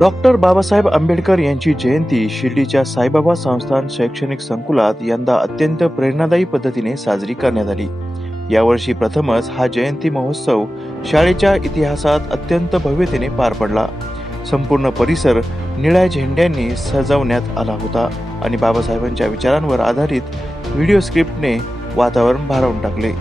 Doctor Babasaheb Ambedkar यांची जयंती शिर्डीच्या साईबाबा संस्थान शैक्षणिक संकुलात यंदा अत्यंत प्रेरणादायी पद्धतीने साजरी करण्यात आली। यावर्षी प्रथमच हा जयंती महोत्सव शाळेच्या इतिहासात अत्यंत भव्यतेने पार पडला। संपूर्ण परिसर निळ्या झेंड्यांनी सजवण्यात आला होता आणि बाबासाहेबांच्या विचारांवर आधारित व्हिडिओ स्क्रिप्टने वातावरण भारावून टाकले।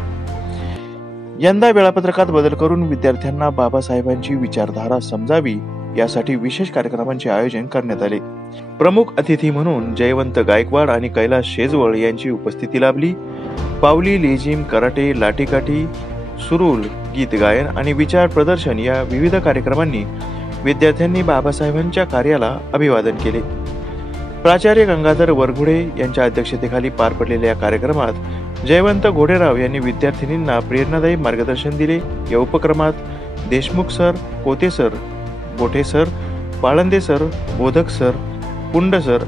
यंदा वेळापत्रकात बदल करून विद्यार्थ्यांना बाबासाहेबांची विचारधारा समजावी यासाठी विशेष कार्यक्रमांचे आयोजन करण्यात आले। प्रमुख अतिथी म्हणून जयवंत गायकवाड आणि कैलास शेजवळ यांची उपस्थिती लाभली। पावली, लेझिम, कराटे, लाठीकाठी, सुरूल, गीत गायन आणि विचार प्रदर्शन या विविध कार्यक्रमांनी विद्यार्थ्यांनी बाबासाहेबांच्या कार्याला अभिवादन केले। प्राचार्य गंगाधर वरघुडे यांच्या अध्यक्षतेखाली पार पडलेल्या या कार्यक्रमात जयवंत घोडेराव यांनी विद्यार्थिनींना प्रेरणादायी मार्गदर्शन दिले। या उपक्रमात देशमुख सर, कोते सर, गोठे सर, बाळंदे सर, बोधक सर, पुंड सर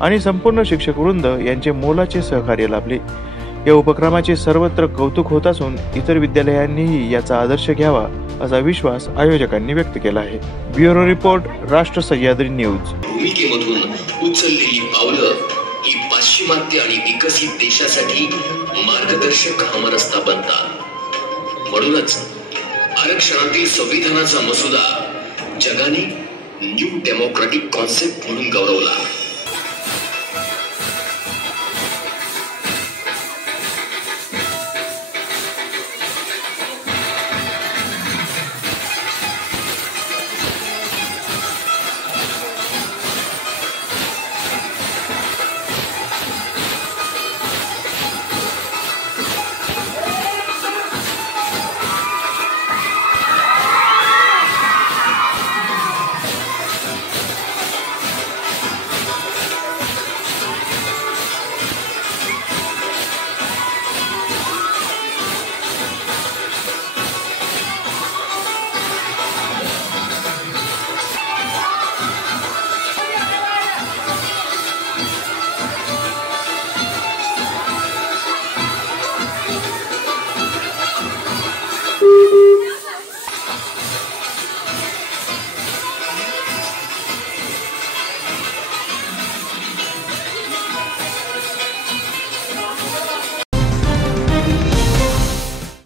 आणि संपूर्ण शिक्षक वृंद यांचे मोलाचे सहकार्य लाभले। या उपक्रमाचे सर्वत्र कौतुक होत असून इतर विद्यालयांनीही याचा आदर्श घ्यावा असा विश्वास आयोजकांनी व्यक्त केला आहे। ब्युरो रिपोर्ट, राष्ट्र सह्याद्री न्यूज। भूमिकेमधून उचललेली पावलं ही पाश्चिमात्य आणि विकसित देशासाठी मार्गदर्शक हमरस्ता बनतात। म्हणूनच आरक्षणातील संविधानाचा मसुदा जगाने न्यू डेमोक्रेटिक कॉन्सेप्ट म्हणून गौरवला।